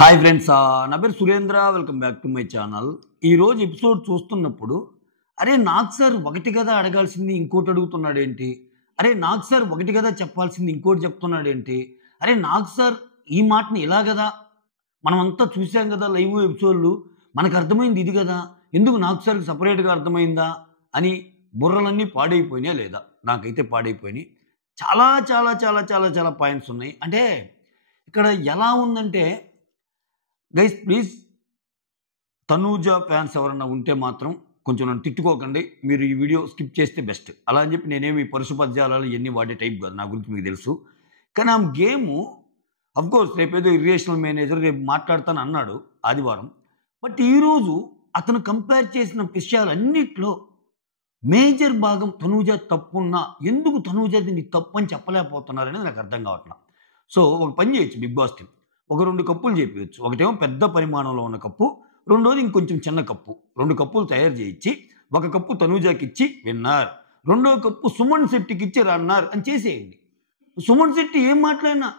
Hi friends, నా పేరు Surendra. Welcome back to my channel. ఈరోజు ఎపిసోడ్ చూస్తున్నప్పుడు అరే నాకు సార్ ఒకటి కదా అడగాల్సింది ఇంకోటి అడుగుతున్నాడేంటి, అరే నాకు సార్ ఒకటి కదా చెప్పాల్సింది ఇంకోటి చెప్తున్నాడేంటి, అరే నాకు సార్ ఈ మాటని ఇలా కదా మనమంతా చూసాం కదా లైవ్ ఎపిసోడ్లు, మనకు అర్థమైంది ఇది కదా, ఎందుకు నాకు సార్కి సపరేట్గా అర్థమైందా అని బుర్రలన్నీ పాడైపోయినాయా లేదా? నాకైతే పాడైపోయినాయి. చాలా చాలా చాలా చాలా చాలా పాయింట్స్ ఉన్నాయి. అంటే ఇక్కడ ఎలా ఉందంటే గైస్ ప్లీజ్, తనూజ ఫ్యాన్స్ ఎవరన్నా ఉంటే మాత్రం కొంచెం నన్ను తిట్టుకోకండి. మీరు ఈ వీడియో స్కిప్ చేస్తే బెస్ట్. అలా అని చెప్పి నేనేమి పరుషపద్యాలు ఇవన్నీ వాడే టైప్ కాదు, నా గురించి మీకు తెలుసు. కానీ ఆ గేము అఫ్కోర్స్ రేపేదో ఇరిగేషనల్ మేనేజర్ రేపు మాట్లాడతాను అన్నాడు ఆదివారం. బట్ ఈరోజు అతను కంపేర్ చేసిన విషయాలన్నిట్లో మేజర్ భాగం తనూజ తప్పున్నా ఎందుకు తనూజ దీన్ని తప్పు అని చెప్పలేకపోతున్నారనేది నాకు అర్థం కావట్లేదు. సో ఒక పని చేయొచ్చు బిగ్ బాస్ టీం, ఒక 2 కప్పులు చేపించచ్చు. ఒకటేమో పెద్ద పరిమాణంలో ఉన్న కప్పు, రెండోది ఇంకొంచెం చిన్న కప్పు. 2 కప్పులు తయారు చేయించి ఒక కప్పు తనూజాకి ఇచ్చి విన్నర్, రెండో కప్పు సుమన్ శెట్టికి ఇచ్చి రన్నర్ అని చేసేయండి. సుమన్ శెట్టి ఏం మాట్లాడినా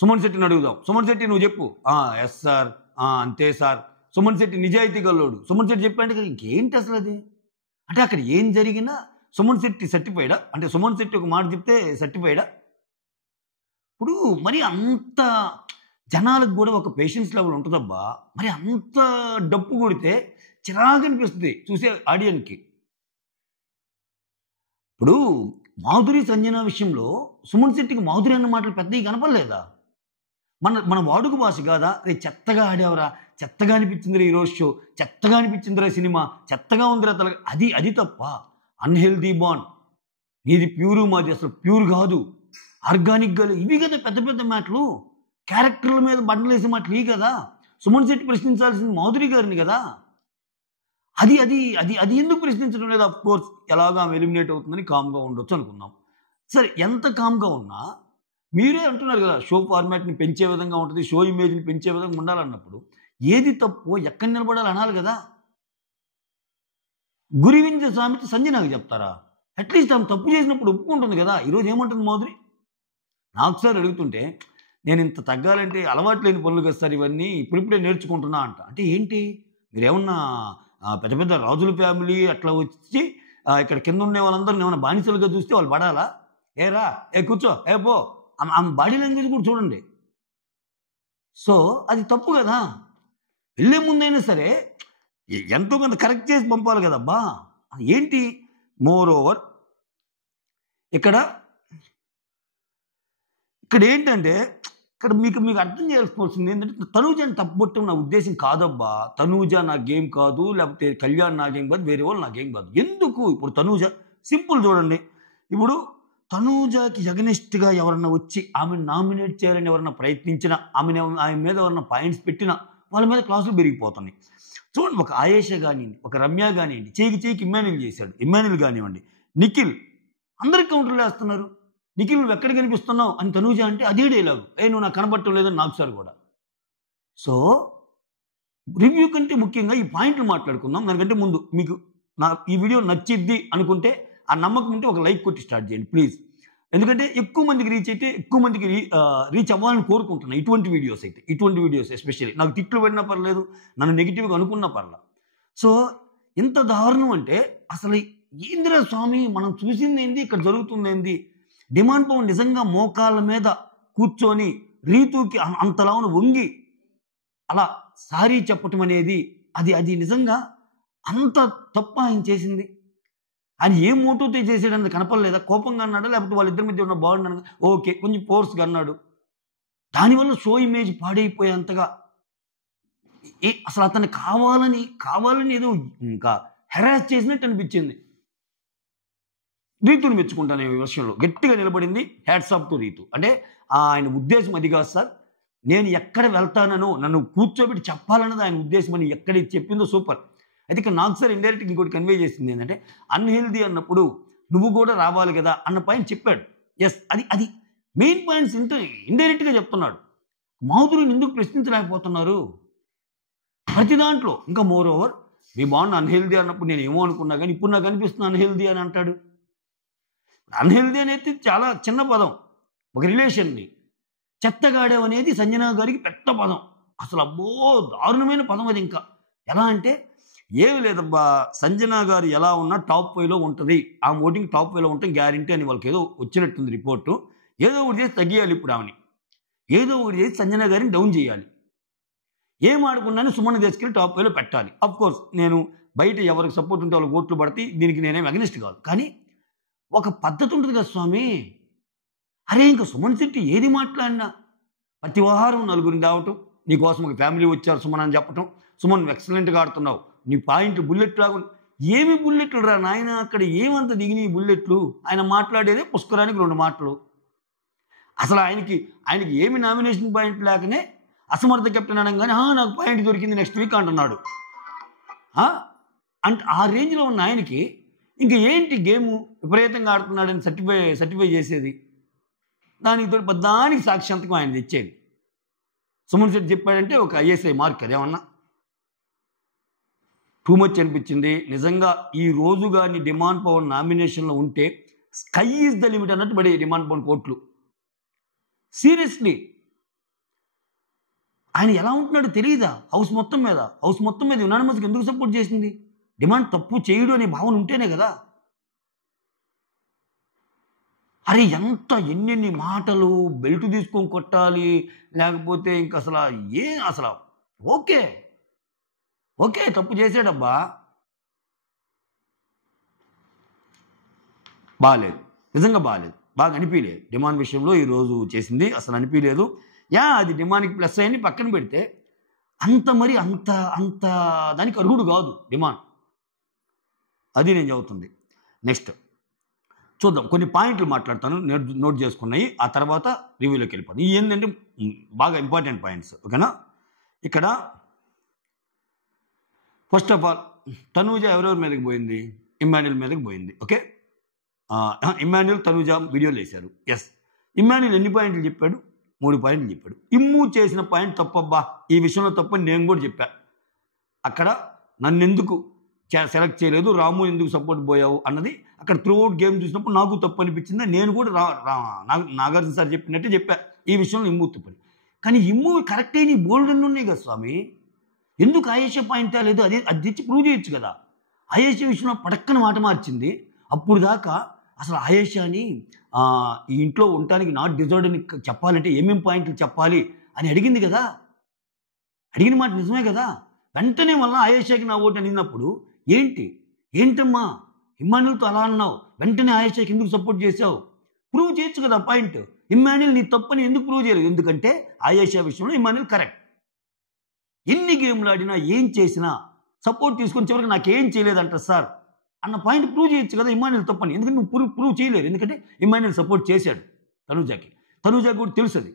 సుమన్ శెట్టిని అడుగుదాం. సుమన్ శెట్టి నువ్వు చెప్పు. ఎస్ సార్, అంతే సార్. సుమన్ శెట్టి నిజాయితీ గల్లోడు. సుమన్ శెట్టి చెప్పాడు కదా, ఇంకేంటి అసలు అది? అంటే అక్కడ ఏం జరిగినా సుమన్ శెట్టి సర్టిఫైడా? అంటే సుమన్ శెట్టి ఒక మాట చెప్తే సర్టిఫైడా? ఇప్పుడు మరి అంత జనాలకు కూడా ఒక పేషెన్స్ లెవెల్ ఉంటుందబ్బా. మరి అంత డప్పు కొడితే చిరాకు అనిపిస్తుంది చూసే ఆడియన్కి. ఇప్పుడు మాధురి సంజన విషయంలో సుమన్ శెట్టికి మాధురి అన్న మాటలు పెద్దవి కనపడలేదా? మన వాడుక భాష కాదా? రే చెత్తగా ఆడేవరా, చెత్తగా అనిపించిందిరా ఈరోజు షో, చెత్తగా అనిపించిందిరా సినిమా, చెత్తగా ఉందిరా తల, అది తప్ప. అన్హెల్దీ బాండ్, నీది ప్యూరు, మాది అసలు ప్యూర్ కాదు, ఆర్గానిక్గా, ఇవి కదా పెద్ద పెద్ద మాటలు. క్యారెక్టర్ల మీద బట్టలు వేసే మాటలు ఇవి కదా. సుమన్ శెట్టి ప్రశ్నించాల్సింది మాధురి గారిని కదా. అది అది అది అది ఎందుకు ప్రశ్నించడం లేదు? అఫ్ కోర్స్ ఎలాగో ఆమె ఎలిమినేట్ అవుతుందని కామ్గా ఉండొచ్చు అనుకుందాం. సరే, ఎంత కామ్గా ఉన్నా మీరే అంటున్నారు కదా షో ఫార్మాట్ని పెంచే విధంగా ఉంటుంది, షో ఇమేజ్ని పెంచే విధంగా ఉండాలన్నప్పుడు ఏది తప్పు ఎక్కడ నిలబడాలి అనాలి కదా. గురివింజ సామెత సంజనాకి చెప్తారా? అట్లీస్ట్ ఆమె తప్పు చేసినప్పుడు ఒప్పుకుంటుంది కదా. ఈరోజు ఏమంటుంది మాధురి? నాకు సార్ అడుగుతుంటే నేను ఇంత తగ్గాలంటే అలవాటు లేని పనులు కదా సార్ ఇవన్నీ, ఇప్పుడిప్పుడే నేర్చుకుంటున్నా అంట. అంటే ఏంటి, మీరేమన్నా పెద్ద పెద్ద రాజుల ఫ్యామిలీ అట్లా వచ్చి ఇక్కడ కింద ఉండే వాళ్ళందరూ ఏమన్నా బానిసలుగా చూస్తే వాళ్ళు పడాలా? రా, కూర్చో, పో. ఆమె బాడీ లాంగ్వేజ్ కూడా చూడండి. సో అది తప్పు కదా. వెళ్ళే ముందైనా సరే ఎంతో కొంత కరెక్ట్ చేసి పంపాలి కదబ్బా. ఏంటి మోర్ ఓవర్ ఇక్కడ ఏంటంటే ఇక్కడ మీకు అర్థం చేయాల్సిపోతుంది ఏంటంటే తనూజని తప్పుపట్టడం నా ఉద్దేశం కాదబ్బా. తనూజ నా గేమ్ కాదు, లేకపోతే కళ్యాణ్ నా గేమ్ కాదు, వేరే వాళ్ళు నా గేమ్ కాదు. ఎందుకు ఇప్పుడు తనూజ సింపుల్ చూడండి. ఇప్పుడు తనూజకి అగనెస్ట్గా ఎవరన్నా వచ్చి ఆమెను నామినేట్ చేయాలని ఎవరన్నా ప్రయత్నించినా, ఆమె మీద ఎవరన్నా పాయింట్స్ పెట్టినా వాళ్ళ మీద క్లాసులు పెరిగిపోతున్నాయి. చూడండి, ఒక ఆయేష కానివ్వండి, ఒక రమ్య కానివ్వండి, చేయికి ఇమ్మాన్యుల్ చేశాడు, ఇమ్మాన్యుల్ కానివ్వండి, నిఖిల్, అందరికి కౌంటర్లు వేస్తున్నారు. నిఖిల్ నువ్వు ఎక్కడ కనిపిస్తున్నావు అని తనూజ అంటే అదే డైలాగు, నువ్వు నాకు కనబడటం లేదని నాకు సార్ కూడా. సో రివ్యూ కంటే ముఖ్యంగా ఈ పాయింట్లు మాట్లాడుకుందాం. దానికంటే ముందు మీకు ఈ వీడియో నచ్చిద్ది అనుకుంటే ఆ నమ్మకం ఉంటే ఒక లైక్ కొట్టి స్టార్ట్ చేయండి ప్లీజ్. ఎందుకంటే ఎక్కువ మందికి రీచ్ అయితే ఎక్కువ మందికి రీచ్ అవ్వాలని కోరుకుంటున్నాను. ఇటువంటి వీడియోస్ ఎస్పెషల్లీ నాకు తిట్లు పడినా పర్లేదు, నన్ను నెగిటివ్గా అనుకున్నా పర్లేదు. సో ఎంత దారుణం అంటే అసలు ఏందిరా స్వామి, మనం చూసింది ఏంది, ఇక్కడ జరుగుతుంది ఏంది? డిమాండ్ పవన్ నిజంగా మోకాళ్ళ మీద కూర్చొని రీతుకి అంతలా వంగి అలా సారీ చెప్పటం అనేది అది నిజంగా అంత తప్ప ఆయన చేసింది. ఆయన ఏ మోటోతో చేసాడన్నది కనపడలేదా? కోపంగా అన్నాడా, లేకపోతే వాళ్ళిద్దరి మధ్య ఉన్న బాండ్ అన్నది ఓకే కొంచెం ఫోర్స్గా అన్నాడు. దానివల్ల షో ఇమేజ్ పాడైపోయేంతగా అసలు అతన్ని కావాలని ఏదో ఇంకా హెరాస్ చేసినట్టు అనిపించింది. రీతుని మెచ్చుకుంటాను ఈ విషయంలో, గట్టిగా నిలబడింది. Hats off to Ritu. అంటే ఆయన ఉద్దేశం అది కాదు సార్, నేను ఎక్కడ వెళ్తానో నన్ను కూర్చోబెట్టి చెప్పాలన్నది ఆయన ఉద్దేశం అని ఎక్కడైతే చెప్పిందో సూపర్. అయితే ఇక్కడ నాకు సార్ ఇండైరెక్ట్గా ఇంకోటి కన్వే చేసింది ఏంటంటే అన్హెల్దీ అన్నప్పుడు నువ్వు కూడా రావాలి కదా అన్న పాయింట్ చెప్పాడు. ఎస్, అది మెయిన్ పాయింట్స్ ఇండైరెక్ట్గా చెప్తున్నాడు. మాధురిని ఎందుకు ప్రశ్నించలేకపోతున్నారు ప్రతి దాంట్లో? ఇంకా మోర్ ఓవర్ మీ బాండ్ అన్హెల్దీ అన్నప్పుడు నేను ఏమో అనుకున్నా కానీ ఇప్పుడు నాకు అనిపిస్తుంది అన్హెల్దీ అని అంటాడు. అన్హెల్దీ అనేది చాలా చిన్న పదం, ఒక రిలేషన్ని. చెత్తగాడేం అనేది సంజన గారికి పెద్ద పదం. అసలు అబ్బో దారుణమైన పదం అది. ఇంకా ఎలా అంటే ఏమి లేదబ్బా, సంజన గారు ఎలా ఉన్నా టాప్ 5లో ఉంటుంది, ఆ ఓటింగ్ టాప్ 5లో ఉంటాం గ్యారంటీ అని వాళ్ళకి ఏదో వచ్చినట్టుంది రిపోర్టు. ఏదో ఒకటి చేసి తగ్గియాలి ఇప్పుడు ఆమెని, ఏదో ఒకటి చేసి సంజన గారిని డౌన్ చేయాలి. ఏం ఆడకుండానే సుమన్ తీసుకెళ్ళి టాప్ 5లో పెట్టాలి. కోర్స్ నేను బయట ఎవరికి సపోర్ట్ ఉంటే వాళ్ళకి ఓట్లు పడతాయి, దీనికి నేనేం అగనిస్ట్ కాదు. కానీ ఒక పద్ధతి ఉంటుంది కదా స్వామి. అరే ఇంకా సుమన్ శెట్టి ఏది మాట్లాడినా ప్రతి వ్యవహారం నలుగురిని రావటం, నీకోసం ఒక ఫ్యామిలీ వచ్చారు సుమన్ అని చెప్పటం, సుమన్ ఎక్సలెంట్గా ఆడుతున్నావు, నీ పాయింట్ బుల్లెట్ లాగా ఏమి బుల్లెట్లు రా నాయన, అక్కడ ఏమంత దిగినాయి బుల్లెట్లు. ఆయన మాట్లాడేదే పుష్కరానికి 2 మాటలు. అసలు ఆయనకి ఏమి నామినేషన్ పాయింట్ లేకనే అసమర్థ కెప్టెన్ అనగానే నాకు పాయింట్ దొరికింది నెక్స్ట్ వీక్ అంటున్నాడు. అంటే ఆ రేంజ్లో ఉన్న ఆయనకి ఇంక ఏంటి గేము విపరీతంగా ఆడుతున్నాడని సర్టిఫై చేసేది. దానికి పెద్దానికి సాక్ష్యంతకం ఆయన తెచ్చేది. సుమన్ శెట్టి చెప్పాడంటే ఒక ఐఎస్ఐ మార్క్, అదేమన్నా టూ మచ్ అనిపించింది నిజంగా. ఈ రోజు కానీ డిమాండ్ పవన్ నామినేషన్లో ఉంటే స్కై ఈజ్ ద లిమిట్ అన్నట్టు పడే డిమాండ్ పవన్ కోట్లు. సీరియస్లీ ఆయన ఎలా ఉంటున్నాడో తెలియదా? హౌస్ మొత్తం మీద యునానిమస్గా ఎందుకు సపోర్ట్ చేసింది? డిమాండ్ తప్పు చేయడు అనే భావన ఉంటేనే కదా. అరే ఎంత ఎన్నెన్ని మాటలు, బెల్ట్ తీసుకొని కొట్టాలి, లేకపోతే ఇంక అసలు ఓకే తప్పు చేసాడబ్బా, బాగాలేదు, నిజంగా బాగాలేదు, బాగా అనిపించలేదు డిమాండ్ విషయంలో ఈరోజు చేసింది, అసలు అనిపించలేదు. అది డిమాండ్కి ప్లస్ అయ్యి పక్కన పెడితే అంత దానికి అర్హుడు కాదు డిమాండ్, అది నేను చదువుతుంది. నెక్స్ట్ చూద్దాం, కొన్ని పాయింట్లు మాట్లాడతాను, నోట్ చేసుకున్నాయి, ఆ తర్వాత రివ్యూలోకి వెళ్ళిపోతాను. ఇవి ఏంటంటే బాగా ఇంపార్టెంట్ పాయింట్స్, ఓకేనా. ఇక్కడ ఫస్ట్ ఆఫ్ ఆల్ తనూజ ఎవరెవరి మీదకి పోయింది? ఇమ్మాన్యుల్ మీదకి పోయింది. ఓకే, ఇమ్మాన్యుల్ తనూజ వీడియోలు వేశారు. ఎస్, ఇమ్మాన్యుల్ ఎన్ని పాయింట్లు చెప్పాడు? 3 పాయింట్లు చెప్పాడు. ఇమ్ము చేసిన పాయింట్ తప్పబ్బా, ఈ విషయంలో తప్పని నేను కూడా చెప్పా. అక్కడ నన్ను ఎందుకు సెలెక్ట్ చేయలేదు, రాము ఎందుకు సపోర్ట్ పోయావు అన్నది అక్కడ త్రూఅవుట్ గేమ్ చూసినప్పుడు నాకు తప్పు అనిపించింది. నేను కూడా నాగార్జున సార్ చెప్పినట్టే చెప్పా, ఈ విషయంలో ఇమ్ము తప్పని. కానీ ఇమ్ము కరెక్ట్ అయిన బోల్డ్ అన్నీ ఉన్నాయి కదా స్వామి, ఎందుకు ఆయేషా పాయింట్ లేదు? అది తెచ్చి ప్రూవ్ చేయొచ్చు కదా. ఆయేషా విషయంలో పడక్కన మాట మార్చింది. అప్పుడు దాకా అసలు ఆయేషాని ఈ ఇంట్లో ఉండటానికి నాట్ డిజర్వ్డ్ అని చెప్పాలంటే ఏమేం పాయింట్లు చెప్పాలి అని అడిగింది కదా. అడిగిన మాట నిజమే కదా. వెంటనే మళ్ళీ ఆయేషాకి నా ఓటు అనిగినప్పుడు ఏంటమ్మా ఇమ్మాన్యుల్తో అలా అన్నావు, వెంటనే ఆయేషాకి ఎందుకు సపోర్ట్ చేసావు? ప్రూవ్ చేయొచ్చు కదా పాయింట్. ఇమ్మాన్యుల్ నీ తప్పని ఎందుకు ప్రూవ్ చేయలేదు? ఎందుకంటే ఆయేషా విషయంలో ఇమ్మాన్యుల్ కరెక్ట్. ఎన్ని గేమ్లు ఆడినా ఏం చేసినా సపోర్ట్ తీసుకొని చివరికి నాకేం చేయలేదంటారు సార్ అన్న పాయింట్ ప్రూవ్ చేయొచ్చు కదా ఇమ్మాన్యుల్ తప్పని. ఎందుకంటే నువ్వు ప్రూవ్ చేయలేరు, ఎందుకంటే ఇమ్మాన్యుల్ సపోర్ట్ చేశాడు తనూజాకి కూడా తెలుసు అది.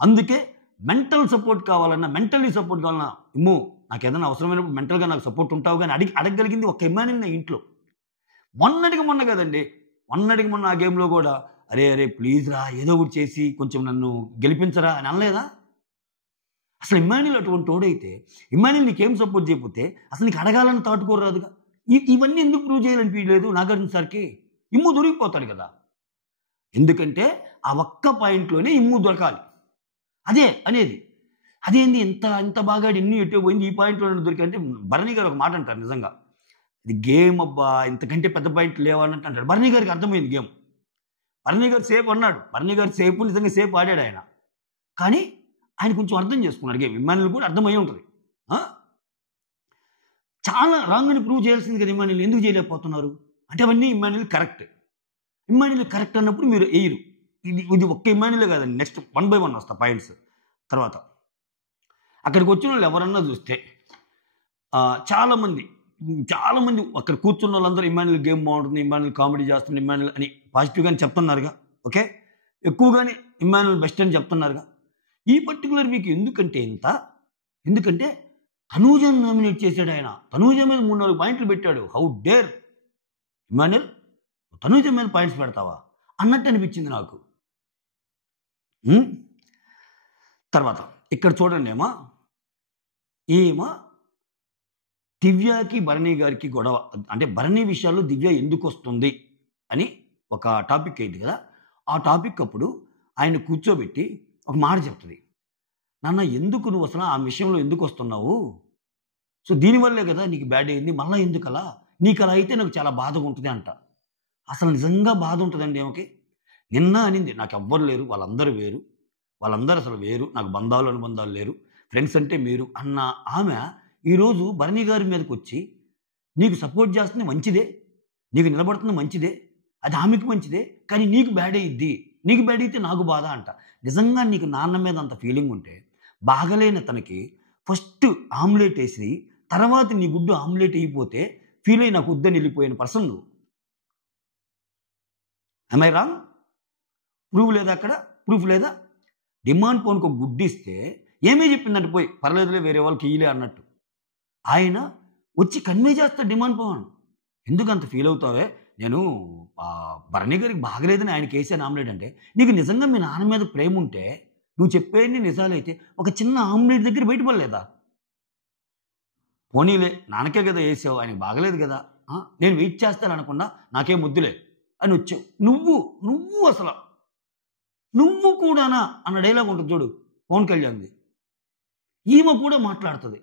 అందుకే మెంటల్ సపోర్ట్ కావాలన్నా, మెంటల్లీ సపోర్ట్ కావాలన్నా, ఇమ్ము నాకు ఏదైనా అవసరమైనప్పుడు మెంటల్గా నాకు సపోర్ట్ ఉంటావు కానీ అడగగలిగింది ఒక ఇమ్మాన్యుల్ నా ఇంట్లో. మొన్నటికి మొన్న ఆ గేమ్లో కూడా అరే ప్లీజ్ రా, ఏదో ఒకటి చేసి కొంచెం నన్ను గెలిపించరా అని అనలేదా? అసలు ఇమ్మాన్యుల్ అటువంటి తోడైతే, ఇమ్మాన్యుల్ నీకేం సపోర్ట్ చేయకపోతే అసలు నీకు అడగాలని తాటుకోరాదుగా. ఇవన్నీ ఎందుకు ప్రూవ్ చేయాలనిపించలేదు నాగార్జున సార్కి? ఇమ్ము దొరికిపోతాడు కదా. ఎందుకంటే ఆ ఒక్క పాయింట్లోనే ఇమ్ము దొరకాలి, అదే అనేది. అదేంది ఎంత బాగా ఎన్ని ఎట్టో పోయింది, ఈ పాయింట్లో దొరికి అంటే భరణి గారు ఒక మాట అంటారు, నిజంగా ఇది గేమ్ అబ్బా, ఇంతకంటే పెద్ద పాయింట్ లేవన్నట్టు అంటాడు. భరణి గారికి అర్థమైంది గేమ్. భరణి గారు సేఫ్ అన్నాడు, భరణి గారు సేఫ్ నిజంగా సేఫ్ ఆడాడు ఆయన. కానీ ఆయన కొంచెం అర్థం చేసుకున్నాడు గేమ్. ఇమ్మాన్యుల్ కూడా అర్థమయ్యే ఉంటుంది. చాలా రాంగ్ అని ప్రూవ్ చేయాల్సింది కదా ఇమ్మాన్యుల్, ఎందుకు చేయలేకపోతున్నారు అంటే అవన్నీ ఇమ్మాన్యుల్ కరెక్ట్ అన్నప్పుడు మీరు వేయరు. ఇది ఒక్క ఇమ్మాన్యులే కాదండి, నెక్స్ట్ 1 by 1 వస్తా పాయింట్స్. తర్వాత అక్కడికి వచ్చిన వాళ్ళు ఎవరన్నా చూస్తే చాలామంది అక్కడ కూర్చున్న వాళ్ళందరూ ఇమ్మాన్యుల్ గేమ్ బాగుంటుంది, ఇమ్మాన్యుల్ కామెడీ చేస్తుంది, ఇమ్మాన్యుల్ అని పాజిటివ్గానే చెప్తున్నారుగా. ఓకే, ఎక్కువగానే ఇమ్మాన్యుల్ బెస్ట్ అని చెప్తున్నారుగా. ఈ పర్టికులర్ వీక్ ఎందుకంటే తనూజను నామినేట్ చేశాడు ఆయన. తనూజ మీద 3-4 పాయింట్లు పెట్టాడు. హౌ డేర్ ఇమ్మాన్యుల్, తనూజ మీద పాయింట్స్ పెడతావా అన్నట్టు అనిపించింది నాకు. తర్వాత ఇక్కడ చూడండి, ఏమా దివ్యకి భరణి గారికి గొడవ, అంటే భరణి విషయాల్లో దివ్య ఎందుకు వస్తుంది అని ఒక టాపిక్ అయింది కదా. ఆ టాపిక్ అప్పుడు ఆయన కూర్చోబెట్టి ఒక మాట చెప్తుంది, నాన్న ఎందుకు నువ్వు అసలు ఆ విషయంలో ఎందుకు వస్తున్నావు? సో దీనివల్లే కదా నీకు బ్యాడ్ అయింది. మళ్ళా ఎందుకలా? నీకలా అయితే నాకు చాలా బాధగా ఉంటది అంట. అసలు నిజంగా బాధ ఉంటదండి ఆమెకి. నిన్న అనింది నాకెవ్వరు లేరు. వాళ్ళందరూ వేరు. వాళ్ళందరూ అసలు వేరు. నాకు బంధాలు, అనుబంధాలు లేరు. ఫ్రెండ్స్ అంటే మీరు అన్న ఆమె ఈరోజు భరణి గారి మీదకొచ్చి నీకు సపోర్ట్ చేస్తుంది మంచిదే. నీకు నిలబడుతుంది మంచిదే. అది ఆమెకి మంచిదే. కానీ నీకు బ్యాడ్ అయ్యిద్ది. నీకు బ్యాడ్ అయితే నాకు బాధ అంట. నిజంగా నీకు నాన్న మీద అంత ఫీలింగ్ ఉంటే బాగలేని తనకి ఫస్ట్ ఆమ్లెట్ ఏసి తర్వాత నీ గుడ్డు ఆమ్లెట్ అయిపోతే ఫీల్ అయ్యి నాకు వద్దని వెళ్ళిపోయిన పర్సన్ నువ్వు. Am I wrong? ప్రూఫ్ లేదా అక్కడ? ప్రూఫ్ లేదా? డిమాండ్ పవన్‌కి ఒక గుడ్డిస్తే ఏమీ చెప్పిందంటే పోయి పర్లేదులే వేరే వాళ్ళకి ఇయ్యలే అన్నట్టు. ఆయన వచ్చి కన్వే చేస్తాడు డిమాండ్ పవన్. ఎందుకంత ఫీల్ అవుతావే? నేను భరణి గారికి బాగలేదని ఆయనకేసాను ఆమ్లెట్ అంటే, నీకు నిజంగా మీ నాన్న మీద ప్రేమ ఉంటే, నువ్వు చెప్పేయన్ని నిజాలైతే ఒక చిన్న ఆమ్లెట్ దగ్గర బయట పడలేదా? పోనీలే నాన్నకే కదా ఏసావు. ఆయనకి బాగలేదు కదా! నేను వెయిట్ చేస్తాననకుండా నాకేం వద్దులే అని వచ్చావు. నువ్వు అసల నువ్వు కూడానా అన్న డైలాగ్ ఉంటుంది చూడు పవన్ కళ్యాణ్‌ది. ఈమె కూడా మాట్లాడుతది.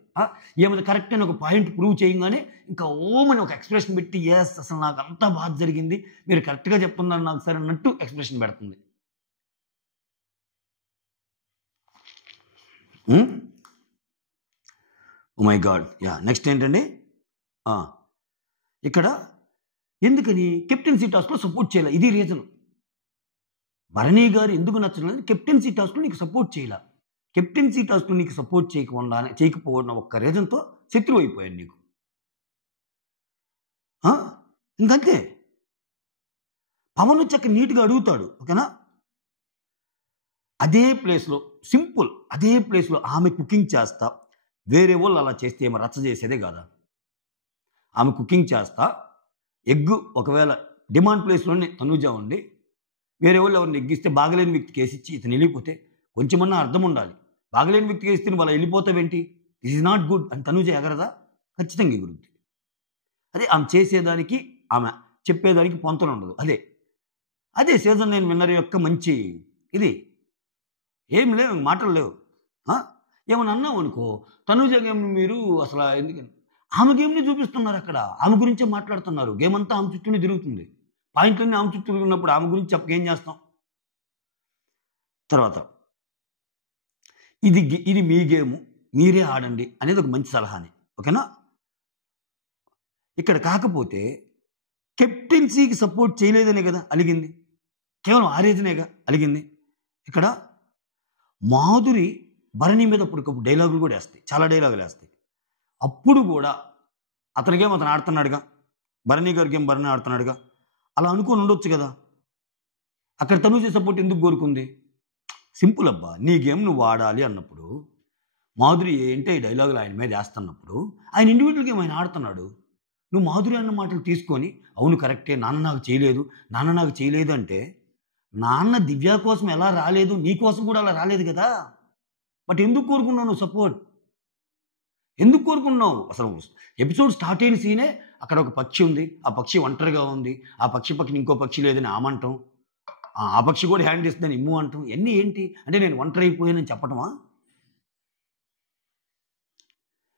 ఈమెది కరెక్ట్ అని ఒక పాయింట్ ప్రూవ్ చేయంగానే ఇంకా ఓమని ఒక ఎక్స్‌ప్రెషన్ పెట్టి యెస్ అసలు నాకంతా బాధ జరిగింది. మీరు కరెక్ట్‌గా చెప్తున్నారు నాకు సార్ అన్నట్టు ఎక్స్‌ప్రెషన్ పెడుతుంది. Oh my God! Yeah! Next ఏంటండి? ఇక్కడ ఎందుకని కెప్టెన్సీ టాస్క్‌లో సపోర్ట్ చేయలే. ఇది రీజన్. భరణి గారు ఎందుకు నచ్చలేదు? కెప్టెన్సీ టాస్క్‌లో నీకు సపోర్ట్ చేయలా. కెప్టెన్సీ టాస్క్‌లో నీకు సపోర్ట్ చేయకపోవడం ఒక్క రీజన్‌తో శత్రువు అయిపోయాను నీకు. ఇంకంతే. పవన్ వచ్చి అక్కడ నీట్‌గా అడుగుతాడు. ఓకేనా? అదే ప్లేస్‌లో సింపుల్. అదే ప్లేస్‌లో ఆమె కుకింగ్ చేస్తా వేరే వాళ్ళు అలా చేస్తే ఏమో రచ్చ చేసేదే కాదా? ఆమె కుకింగ్ చేస్తా ఎగ్ ఒకవేళ డిమాండ్ ప్లేస్‌లోనే తనూజ ఉండి వేరే వాళ్ళు ఎవరిని ఎగ్గిస్తే బాగలేని వ్యక్తికి ఏసిచ్చి ఇతను వెళ్ళిపోతే కొంచెమన్నా అర్థం ఉండాలి. బాగలేని వ్యక్తికి ఏస్తే నువ్వు అలా వెళ్ళిపోతావేంటి? దిస్ ఈజ్ నాట్ గుడ్ అని తనూజ ఎగరదా? ఖచ్చితంగా ఎగురుద్ది. అదే ఆమె చేసేదానికి ఆమె చెప్పేదానికి పొంతన ఉండదు. అదే సీజన్ 9 విన్నర్ యొక్క మంచి ఇది. ఏం లేవు మాటలు లేవు. ఏమన్నా అన్నావు అనుకో తనూజ గేమ్ మీరు అసలు ఎందుకని ఆమె గేమ్‌ని చూపిస్తున్నారు అక్కడ. ఆమె గురించే మాట్లాడుతున్నారు. గేమ్ అంతా ఆమె చుట్టూనే తిరుగుతుంది. పాయింట్లన్నీ ఆమె చుట్టూ తిరిగినప్పుడు ఆమె గురించి చెప్పక ఏం చేస్తాం? తర్వాత ఇది మీ గేము. మీరే ఆడండి అనేది ఒక మంచి సలహానే. ఓకేనా? ఇక్కడ కాకపోతే కెప్టెన్సీకి సపోర్ట్ చేయలేదనే కదా అలిగింది. కేవలం ఆ రీజనేగా అలిగింది. ఇక్కడ మాధురి భరణి మీద అప్పటికప్పుడు డైలాగులు కూడా వేస్తాయి. చాలా డైలాగులు వేస్తాయి. అప్పుడు కూడా అతని గేమ్ అతను ఆడుతున్నాడుగా. భరణి గారి గేమ్ భరణి ఆడుతున్నాడుగా. అలా అనుకోని ఉండొచ్చు కదా. అక్కడ తనూజ సపోర్ట్ ఎందుకు కోరుకుంది? సింపుల్ అబ్బా. నీ గేమ్ నువ్వు ఆడాలి అన్నప్పుడు మాధురి ఏంటే ఈ డైలాగులు ఆయన మీద వేస్తున్నప్పుడు ఆయన ఇండివిజువల్ గేమ్ ఆయన ఆడుతున్నాడు. నువ్వు మాధురి అన్న మాటలు తీసుకొని అవును కరెక్టే నాన్న నాకు చేయలేదు అంటే నాన్న దివ్య కోసం ఎలా రాలేదు నీ కోసం కూడా అలా రాలేదు కదా. బట్ ఎందుకు కోరుకున్నావు నువ్వు సపోర్ట్? ఎందుకు కోరుకున్నావు? అసలు ఎపిసోడ్ స్టార్ట్ అయిన సీనే అక్కడ ఒక పక్షి ఉంది. ఆ పక్షి ఒంటరిగా ఉంది. ఆ పక్షి పక్కన ఇంకో పక్షి లేదని ఆమంటాం. ఆ పక్షి కూడా హ్యాండ్ ఇస్తుందని ఇమ్ము అంటాం. ఇవన్నీ ఏంటి అంటే నేను ఒంటరి అయిపోయానని చెప్పటమా?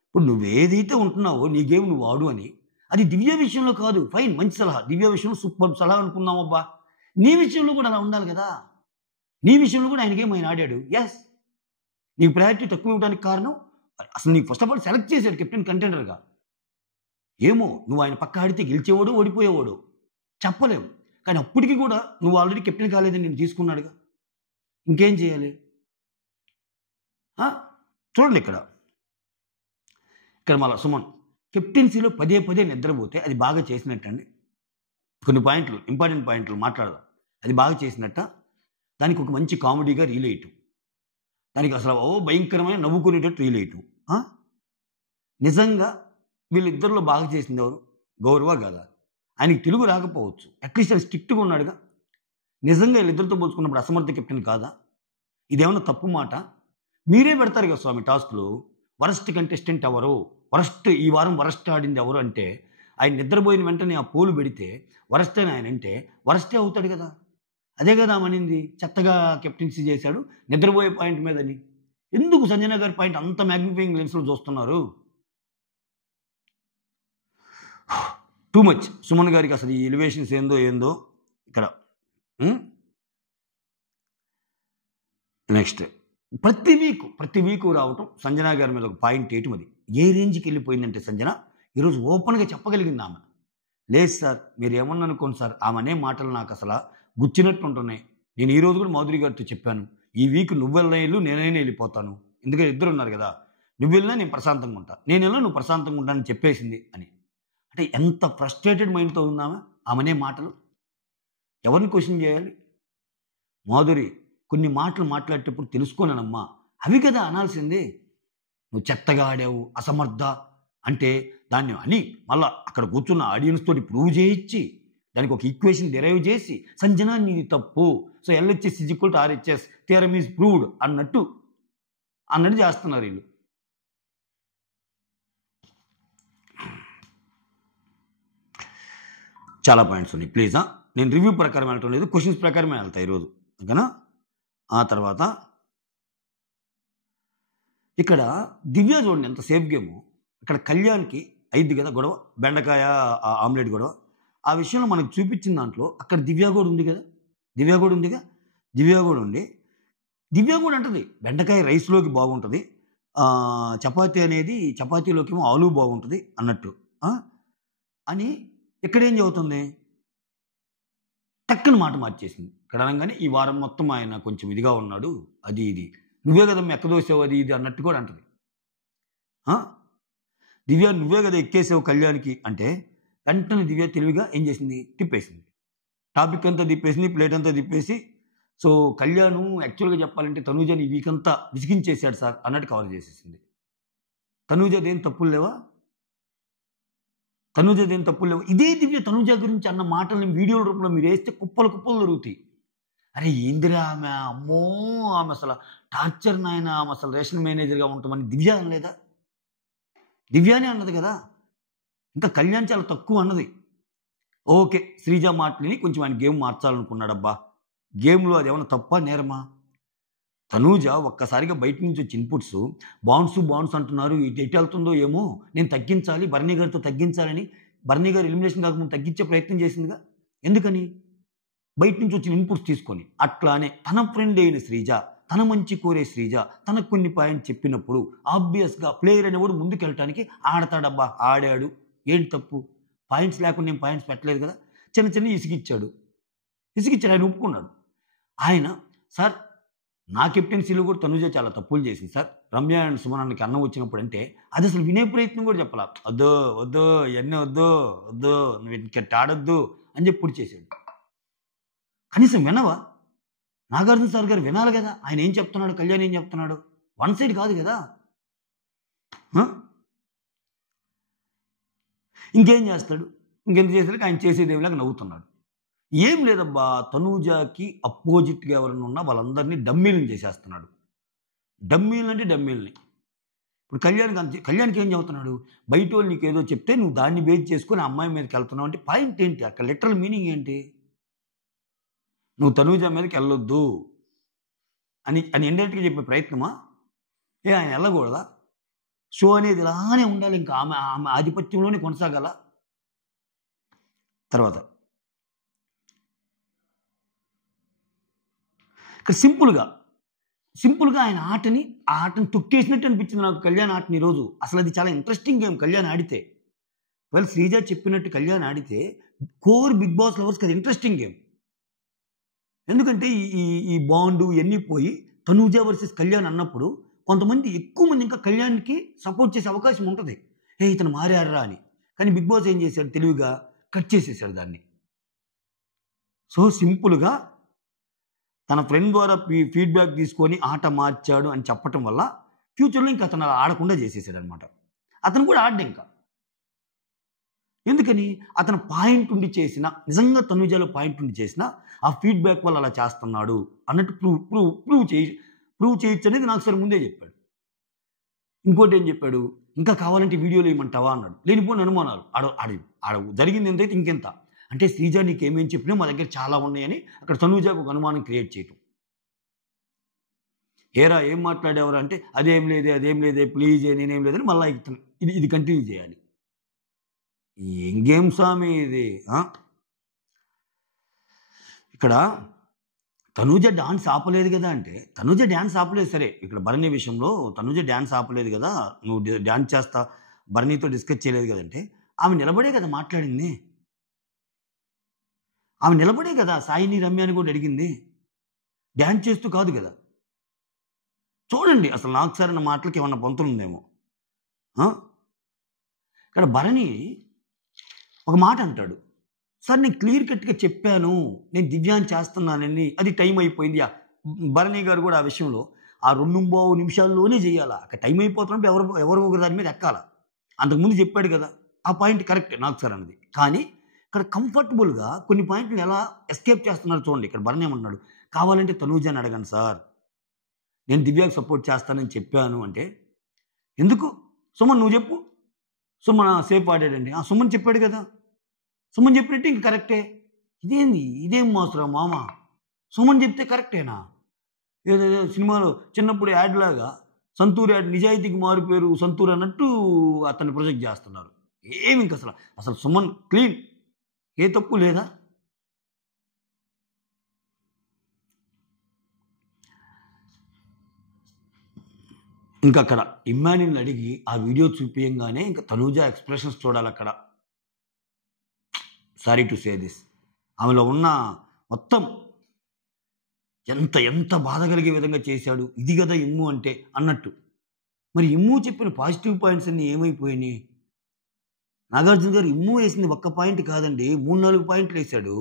ఇప్పుడు నువ్వేదైతే ఉంటున్నావో నీ గేమ్ నువ్వు ఆడు అని అది దివ్య విషయంలో కాదు. ఫైన్ మంచి సలహా. దివ్య విషయంలో సూపర్ సలహా అనుకున్నావు అబ్బా. నీ విషయంలో కూడా అలా ఉండాలి కదా. నీ విషయంలో కూడా ఆయన గేమ్ ఆయన ఆడాడు. ఎస్ నీకు ప్రయారిటీ తక్కువ ఇవ్వడానికి కారణం అసలు నీకు ఫస్ట్ ఆఫ్ ఆల్ సెలెక్ట్ చేశాడు కెప్టెన్ కంటెండర్గా. ఏమో నువ్వు ఆయన పక్క ఆడితే గెలిచేవాడు ఓడిపోయేవాడు చెప్పలేము. కానీ అప్పటికి కూడా నువ్వు ఆల్రెడీ కెప్టెన్ కాలేదని నేను తీసుకున్నాడుగా. ఇంకేం చేయాలి? చూడండి ఇక్కడ మళ్ళా సుమన్ కెప్టెన్సీలో పదే నిద్రపోతే అది బాగా చేసినట్టండి. కొన్ని పాయింట్లు ఇంపార్టెంట్ పాయింట్లు మాట్లాడదాం. అది బాగా చేసినట్ట. దానికి ఒక మంచి కామెడీగా రీలేయటం. దానికి అసలు భయంకరమైన నవ్వుకునేటట్టు రీలేయటం. నిజంగా వీళ్ళిద్దరిలో బాగా చేసింది ఎవరు? గౌరవ కదా. ఆయనకి తెలుగు రాకపోవచ్చు. అట్లీస్ట్ అది స్ట్రిక్ట్గా ఉన్నాడుగా. నిజంగా వీళ్ళిద్దరితో పోల్చుకున్నప్పుడు అసమర్థ కెప్టెన్ కాదా? ఇదేమన్నా తప్పు మాట? మీరే పెడతారు కదా స్వామి టాస్క్లు. వరస్ట్ కంటెస్టెంట్ ఎవరు, ఈ వారం వరస్ట్ ఆడింది ఎవరు అంటే ఆయన నిద్రపోయిన వెంటనే ఆ పోలు పెడితే వరస్ట్ అని ఆయన అంటే వరస్టే అవుతాడు కదా. అదే కదా మనింది చెత్తగా కెప్టెన్సీ చేశాడు నిద్రపోయే పాయింట్ మీదని. ఎందుకు సంజన గారి పాయింట్ అంత మ్యాగ్నిఫైయింగ్ లెన్స్లో చూస్తున్నారు? Too much. సుమన్ గారికి అసలు ఈ ఎలివేషన్స్ ఏందో ఇక్కడ. నెక్స్ట్ ప్రతి వీకు రావటం సంజన గారి మీద ఒక పాయింట్ వేయటం, అది ఏ రేంజ్కి వెళ్ళిపోయిందంటే సంజన ఈరోజు ఓపెన్గా చెప్పగలిగింది ఆమె. లేదు సార్, మీరు ఏమన్నా అనుకోండి సార్, ఆమె అనే మాటలు నాకు అసలు గుచ్చినట్టు ఉంటున్నాయి. నేను ఈరోజు కూడా మాధురి గారితో చెప్పాను, ఈ వీక్ నువ్వు వెళ్ళినా నేనైనా వెళ్ళిపోతాను, ఎందుకంటే ఇద్దరు ఉన్నారు కదా, నువ్వు వెళ్ళినా నేను ప్రశాంతంగా ఉంటా, నేను వెళ్ళినా నువ్వు ప్రశాంతంగా ఉంటానని చెప్పేసింది అని. అంటే ఎంత ఫ్రస్ట్రేటెడ్ మైండ్తో ఉందామా ఆమెనే మాటలు. ఎవరిని క్వశ్చన్ చేయాలి? మాధురి, కొన్ని మాటలు మాట్లాడేటప్పుడు తెలుసుకోనమ్మా, అవి కదా అనాల్సిందే. నువ్వు చెత్తగా ఆడావు, అసమర్థ అంటే దాన్ని అని మళ్ళీ అక్కడ కూర్చున్న ఆడియన్స్ తోటి ప్రూవ్ చేయించి దానికి ఒక ఈక్వేషన్ డిరైవ్ చేసి సంజన నీది తప్పు, so LHS = RHS, theorem is proved అన్నట్టు చేస్తున్నారు వీళ్ళు. చాలా పాయింట్స్ ఉన్నాయి, ప్లీజ్. నేను రివ్యూ ప్రకారం వెళ్ళటం లేదు, క్వశ్చన్స్ ప్రకారమే వెళ్తాయి ఈరోజు, ఓకేనా? ఆ తర్వాత ఇక్కడ దివ్య చూడండి ఎంత సేఫ్ గేము. ఇక్కడ కళ్యాణ్కి అయింది కదా గొడవ, బెండకాయ ఆమ్లెట్ గొడవ. ఆ విషయంలో మనకు చూపించిన దాంట్లో అక్కడ దివ్య కూడా ఉంది కదా, దివ్య కూడా ఉండి దివ్య కూడా అంటది బెండకాయ రైస్లోకి బాగుంటుంది, చపాతీలోకి ఏమో ఆలు బాగుంటుంది అన్నట్టు అని. ఇక్కడేం చదువుతుంది, టక్కున మాట మార్చేసింది. ఇక్కడ అనగానే ఈ వారం మొత్తం ఆయన కొంచెం ఇదిగా ఉన్నాడు, అది ఇది, నువ్వే కదా ఎక్కదోసావు అది ఇది అన్నట్టు కూడా అంటది. దివ్య నువ్వే కదా ఎక్కేసావు కళ్యాణ్కి అంటే వెంటనే దివ్య తెలివిగా ఏం చేసింది, తిప్పేసింది. టాపిక్ అంతా తిప్పేసింది, ప్లేట్ అంతా తిప్పేసి, సో కళ్యాణ్ యాక్చువల్గా చెప్పాలంటే తనూజని ఈ వీక్ అంతా విసిగించేశాడు సార్ అన్నట్టు కవర్ చేసేసింది. తనూజదేం తప్పులు లేవా? ఇదే దివ్య తనూజ గురించి అన్న మాటల్ని వీడియోల రూపంలో మీరు వేస్తే కుప్పలు దొరుకుతాయి. అరే ఏందిరా ఆమె, అమ్మో ఆమె అసలు టార్చర్ నాయన, ఆమె అసలు రేషన్ మేనేజర్గా ఉంటామని దివ్య అనలేదా? దివ్యానే అన్నది కదా. ఇంకా కళ్యాణ్ చాలా తక్కువ అన్నది. ఓకే, శ్రీజ మాటలని కొంచెం ఆయన గేమ్ మార్చాలనుకున్నాడబ్బా, గేమ్లో అది ఏమన్నా తప్ప నేరమా? తనూజ ఒక్కసారిగా బయట నుంచి వచ్చి ఇన్పుట్స్ బాండ్స్ అంటున్నారు, ఎటు వెళ్తుందో ఏమో, నేను తగ్గించాలి, భరణి గారితో తగ్గించాలని భరణి గారు ఎలిమినేషన్ కాకముందు తగ్గించే ప్రయత్నం చేసిందిగా. ఎందుకని? బయట నుంచి వచ్చిన ఇన్పుట్స్ తీసుకొని. అట్లానే తన ఫ్రెండ్ అయిన శ్రీజ, తన మంచి కోరే శ్రీజ తనకు కొన్ని పాయింట్ చెప్పినప్పుడు ఆబ్వియస్గా ప్లేయర్ అనేవాడు ముందుకెళ్ళటానికి ఆడతాడబ్బా, ఆడాడు, ఏంటి తప్పు? పాయింట్స్ లేకుండా నేను పాయింట్స్ పెట్టలేదు కదా. చిన్న ఇసుకిచ్చాడు, ఆయన ఒప్పుకున్నాడు. ఆయన సార్ నా కెప్టెన్సీలో కూడా తనూజ చాలా తప్పులు చేసింది సార్, రమ్య అండ్ సుమనానికి అన్నం వచ్చినప్పుడు అంటే అది అసలు వినే ప్రయత్నం కూడా చెప్పాల. వద్దు ఇవన్నీ వద్దు నువ్వు ఇంకెట్ ఆడొద్దు అని చెప్పి పూర్తి చేశాడు. కనీసం వినవా? నాగార్జున సార్ గారు వినాలి కదా, ఆయన ఏం చెప్తున్నాడు, కళ్యాణ్ ఏం చెప్తున్నాడు, వన్ సైడ్ కాదు కదా. ఇంకేం చేస్తాడు? ఇంకెంత చేసేది ఆయన చేసేదేమిలాగా నవ్వుతున్నాడు. ఏం లేదబ్బా, తనూజకి అపోజిట్గా ఎవరైనా ఉన్నా వాళ్ళందరినీ డమ్మీలను చేసేస్తున్నాడు. డమ్మీల్ని ఇప్పుడు కళ్యాణ్కి ఏం చెబుతున్నాడు, బయట వాళ్ళు నీకు ఏదో చెప్తే నువ్వు దాన్ని బేస్ చేసుకొని అమ్మాయి మీదకి వెళ్తున్నావు అంటే పాయింట్ ఏంటి అక్కడ, లిటరల్ మీనింగ్ ఏంటి? నువ్వు తనూజ మీదకి వెళ్ళొద్దు అని ఇండైరెక్ట్గా చెప్పే ప్రయత్నమా? ఆయన వెళ్ళకూడదా? షో అనేది ఇలానే ఉండాలి, ఇంకా ఆమె ఆధిపత్యంలోనే కొనసాగాల. తర్వాత ఇక్కడ సింపుల్గా ఆయన ఆటని తొక్కేసినట్టు అనిపించింది నాకు కళ్యాణ్ ఆటని ఈరోజు. అసలు అది చాలా ఇంట్రెస్టింగ్ గేమ్ కళ్యాణ్ ఆడితే. వాళ్ళు శ్రీజ చెప్పినట్టు కళ్యాణ్ ఆడితే కోర్ బిగ్ బాస్ లవర్స్కి అది ఇంట్రెస్టింగ్ గేమ్. ఎందుకంటే ఈ బాండు ఇవన్నీ పోయి తనూజ వర్సెస్ కళ్యాణ్ అన్నప్పుడు కొంతమంది ఎక్కువ మంది ఇంకా కళ్యాణ్కి సపోర్ట్ చేసే అవకాశం ఉంటుంది, ఇతను మారారా అని. కానీ బిగ్ బాస్ ఏం చేశాడు, తెలివిగా కట్ చేసేసాడు దాన్ని. సో సింపుల్గా తన ఫ్రెండ్ ద్వారా ఫీడ్బ్యాక్ తీసుకొని ఆట మార్చాడు అని చెప్పటం వల్ల ఫ్యూచర్లో ఇంకా అతను ఆడకుండా చేసేసాడు అనమాట. అతను కూడా ఆడ్డా ఇంకా. ఎందుకని? అతను పాయింట్ ఉండి చేసిన, నిజంగా తనూజలో పాయింట్ ఉండి చేసిన ఆ ఫీడ్బ్యాక్ వల్ల అలా చేస్తున్నాడు అన్నట్టు ప్రూవ్ చేయొచ్చు అనేది నాకు సరే ముందే చెప్పాడు. ఇంకోటి ఏం చెప్పాడు, ఇంకా కావాలంటే వీడియోలు వేయమంటావా అన్నాడు. లేనిపోయిన అనుమానాలు ఆడ జరిగింది ఎంతైతే ఇంకెంత అంటే శ్రీజ నీకేమేం చెప్పినా మా దగ్గర చాలా ఉన్నాయని అక్కడ తనూజకు ఒక అనుమానం క్రియేట్ చేయటం. ఏరా ఏం మాట్లాడేవారు అంటే అదేం లేదే ప్లీజ్ నేనేం లేదని మళ్ళీ ఇది కంటిన్యూ చేయాలి. ఏం గేమ్ స్వామి ఇది? ఇక్కడ తనూజ డాన్స్ ఆపలేదు కదా అంటే, తనూజ డాన్స్ ఆపలేదు సరే, ఇక్కడ భరణి విషయంలో తనూజ డాన్స్ ఆపలేదు కదా, నువ్వు డాన్స్ చేస్తా భరణితో డిస్కస్ చేయలేదు కదంటే, ఆమె నిలబడే కదా మాట్లాడింది. ఆమె నిలబడే కదా సాయిని రమ్యాని కూడా అడిగింది, డాన్స్ చేస్తూ కాదు కదా. చూడండి అసలు నాకు సార్ అన్న మాటలకి ఏమన్నా పొంతులుందేమో. ఇక్కడ భరణి ఒక మాట అంటాడు, సార్ నేను క్లియర్ కట్గా చెప్పాను నేను దివ్యాన్ని చేస్తున్నానని, అది టైం అయిపోయింది. భరణి గారు కూడా ఆ విషయంలో ఆ 2.5 నిమిషాల్లోనే చేయాలా, అక్కడ టైం అయిపోతున్నప్పుడు ఎవరు ఒకరి దాని మీద ఎక్కాలా. అంతకుముందు చెప్పాడు కదా, ఆ పాయింట్ కరెక్ట్ నాకు సార్ అన్నది. కానీ ఇక్కడ కంఫర్టబుల్గా కొన్ని పాయింట్లు ఎలా ఎస్కేప్ చేస్తున్నారు చూడండి. ఇక్కడ భరణి ఏమన్నాడు, కావాలంటే తనూజాని అడగండి సార్, నేను దివ్యాకి సపోర్ట్ చేస్తానని చెప్పాను అంటే, ఎందుకు సుమన్ నువ్వు చెప్పు, సుమన్ సేఫ్ ఆడాడండి, సుమన్ చెప్పాడు కదా, సుమన్ చెప్పినట్టు ఇంక కరెక్టే. ఇదేం మోసరా మామ, సుమన్ చెప్తే కరెక్టేనా? ఏదో సినిమాలో చిన్నప్పుడు యాడ్ లాగా సంతూర్ యాడ్ నిజాయితీకి మారిపోయారు సంతూర్ అన్నట్టు అతన్ని ప్రొజెక్ట్ చేస్తున్నారు. ఏమి ఇంక అసలు సుమన్ క్లీన్, ఏ తప్పు లేదా? ఇంకా అక్కడ ఇమ్మాన్యుల్ని అడిగి ఆ వీడియో చూపించగానే ఇంకా తనూజ ఎక్స్ప్రెషన్స్ చూడాలి అక్కడ. సారీ టు సే దిస్, ఆమెలో ఉన్న మొత్తం ఎంత బాధ కలిగే విధంగా చేశాడు. ఇది కదా ఇమ్ము అంటే అన్నట్టు. మరి ఇమ్ము చెప్పిన పాజిటివ్ పాయింట్స్ అన్నీ ఏమైపోయినాయి? నాగార్జున గారు ఇమ్ము వేసింది ఒక్క పాయింట్ కాదండి, 3-4 పాయింట్లు వేశాడు.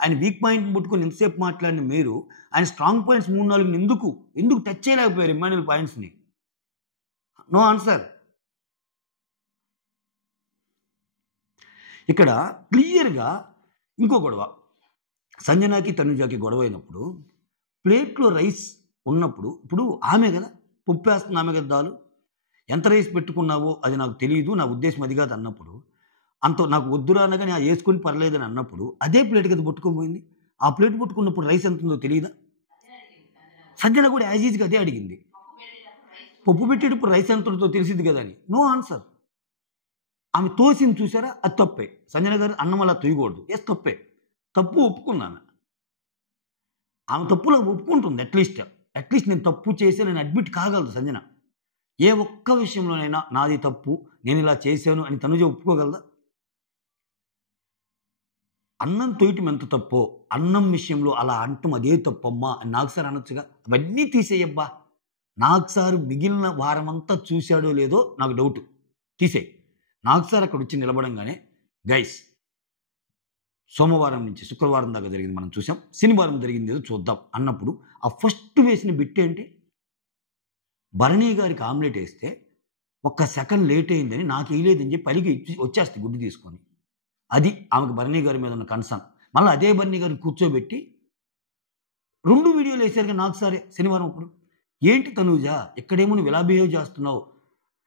ఆయన వీక్ పాయింట్ పుట్టుకొని ఎంతసేపు మాట్లాడిన మీరు ఆయన స్ట్రాంగ్ పాయింట్స్ 3-4 ఎందుకు టచ్ చేయలేకపోయారు ఇమ్మాన్యుల్ పాయింట్స్ని? No answer. ఇక్కడ క్లియర్గా ఇంకో గొడవ, సంజనాకి తనుజాకి గొడవ అయినప్పుడు ప్లేట్లో రైస్ ఉన్నప్పుడు, ఇప్పుడు ఆమె కదా పప్పు వేస్తుంది, ఆమె కదా దాలు, ఎంత రైస్ పెట్టుకున్నావో అది నాకు తెలియదు, నా ఉద్దేశం అది కాదు అన్నప్పుడు, అంత నాకు వద్దురా అనగానే వేసుకొని పర్లేదని అన్నప్పుడు అదే ప్లేట్ కదా పట్టుకోపోయింది. ఆ ప్లేట్ పట్టుకున్నప్పుడు రైస్ ఎంత ఉందో తెలియదా? సంజన కూడా యాజ్ ఈజ్గా అదే అడిగింది, పప్పు పెట్టేటప్పుడు రైస్ ఎంత ఉంటుందో తెలిసింది కదా అని. No answer. ఆమె తోసింది చూసారా, అది తప్పే. సంజన గారు అన్నం అలా తొయ్యకూడదు, ఎస్ తప్పే, తప్పు ఒప్పుకున్నాను. ఆమె తప్పులో ఒప్పుకుంటుంది, అట్లీస్ట్ నేను తప్పు చేసి నేను అడ్మిట్ కాగలదు సంజన. ఏ ఒక్క విషయంలోనైనా నాది తప్పు, నేను ఇలా చేశాను అని తనుజ ఒప్పుకోగలదా? అన్నం తొయ్యటం ఎంత తప్పో అన్నం విషయంలో అలా అంటాం అదే తప్పమ్మా అని నాకు సార్ అనొచ్చుగా. అవన్నీ తీసేయబ్బా, నాకు సార్ మిగిలిన వారం అంతా చూశాడో లేదో నాకు డౌట్, తీసేయి. నాకు సార్ అక్కడ వచ్చి నిలబడంగానే గైస్ సోమవారం నుంచి శుక్రవారం దాకా జరిగింది మనం చూసాం, శనివారం జరిగింది ఏదో చూద్దాం అన్నప్పుడు ఆ ఫస్ట్ వేసిన బిట్ ఏంటి, భరణి గారికి ఆమ్లెట్ వేస్తే 1 సెకండ్ లేట్ అయిందని నాకు వేయలేదని చెప్పి అలిగి వచ్చేస్తే గుడ్డు తీసుకొని. అది ఆమెకు భరణి గారి మీద ఉన్న కన్సర్న్. మళ్ళీ అదే భరణి గారిని కూర్చోబెట్టి 2 వీడియోలు వేసారుగా నాకు సారే శనివారం. అప్పుడు ఏంటి తనూజ ఇక్కడేమో నువ్వు ఎలా బిహేవ్ చేస్తున్నావు,